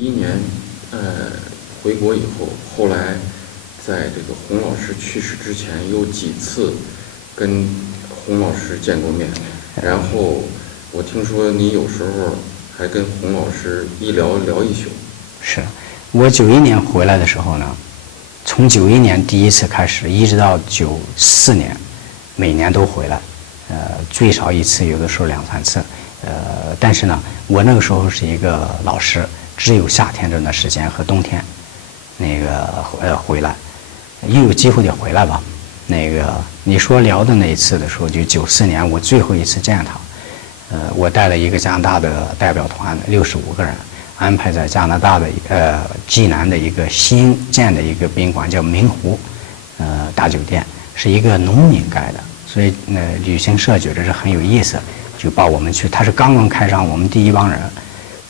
11年，回国以后，后来在这个洪老师去世之前，有几次跟洪老师见过面，然后我听说你有时候还跟洪老师一聊一宿。是，我91年回来的时候呢，从91年第一次开始，一直到94年，每年都回来，最少一次，有的时候2、3次，但是呢，我那个时候是一个老师，只有夏天这段时间和冬天，回来，一有机会就回来吧。你说聊的那一次的时候，就94年我最后一次见他，我带了一个加拿大的代表团，65个人，安排在加拿大的济南的一个新建的一个宾馆，叫明湖，大酒店，是一个农民盖的，所以旅行社觉得是很有意思，就把我们去。他是刚刚开张，我们第一帮人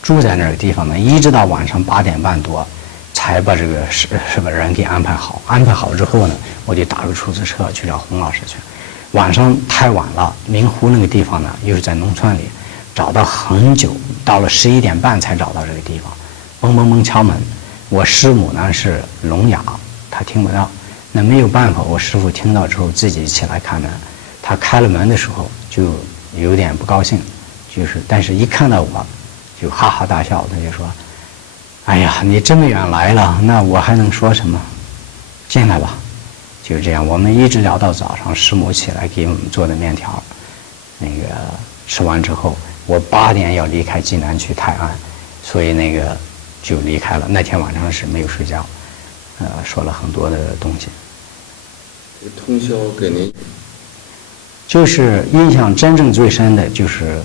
住在那个地方呢，一直到晚上8点半多，才把这个是把人给安排好。安排好之后呢，我就打个出租车去找洪老师去。晚上太晚了，明湖那个地方呢，又是在农村里，找到很久，到了11点半才找到这个地方，嘣嘣嘣敲门。我师母呢是聋哑，她听不到，那没有办法，我师傅听到之后自己起来开门。他开了门的时候就有点不高兴，但是一看到我就哈哈大笑，他就说：“哎呀，你这么远来了，那我还能说什么？进来吧。”就是这样，我们一直聊到早上，师母起来给我们做的面条，吃完之后，我8点要离开济南去泰安，所以就离开了。那天晚上是没有睡觉，说了很多的东西。通宵给您，就是印象真正最深的就是，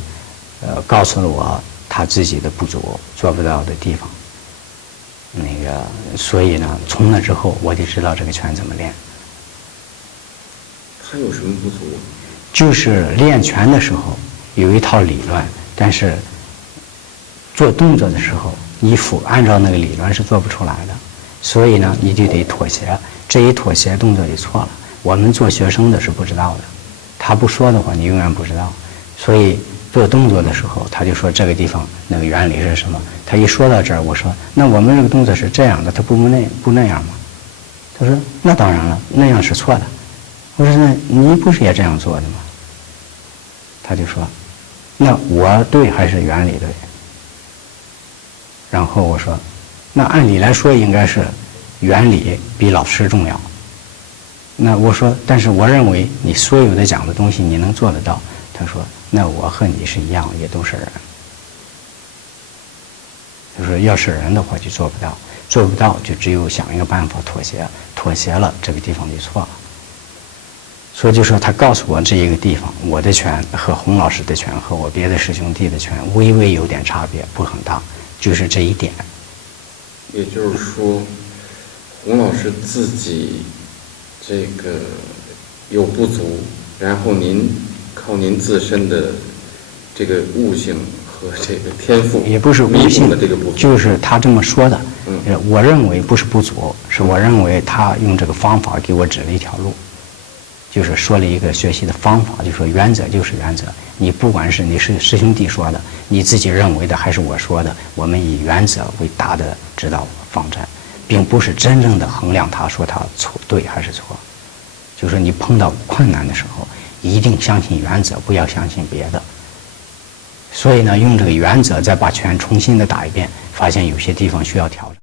告诉了我他自己的不足，做不到的地方。所以呢，从那之后我就知道这个拳怎么练。他有什么不足？就是练拳的时候有一套理论，但是做动作的时候，你按照那个理论是做不出来的，所以呢，你就得妥协。这一妥协，动作就错了。我们做学生的是不知道的，他不说的话，你永远不知道。所以做动作的时候，他就说这个地方那个原理是什么。他一说到这儿，我说那我们这个动作是这样的，他不那样吗？他说那当然了，那样是错的。我说那你不是也这样做的吗？他就说那我对还是原理对？然后我说那按理来说应该是原理比老师重要。那我说但是我认为你所有的讲的东西你能做得到。他说那我和你是一样，也都是人。他说要是人的话就做不到，做不到就只有想一个办法妥协，妥协了这个地方就错了。所以就说他告诉我这一个地方，我的拳和洪老师的拳和我别的师兄弟的拳微微有点差别，不很大，就是这一点。也就是说，洪老师自己这个有不足，然后您靠您自身的这个悟性和这个天赋，也不是悟性的这个不足，就是他这么说的。我认为不是不足，是我认为他用这个方法给我指了一条路。就是说了一个学习的方法，就说原则就是原则。你不管是你是师兄弟说的，你自己认为的，还是我说的，我们以原则为大的指导方针，并不是真正的衡量他说他对还是错。就说你碰到困难的时候，一定相信原则，不要相信别的。所以呢，用这个原则再把拳重新的打一遍，发现有些地方需要调整。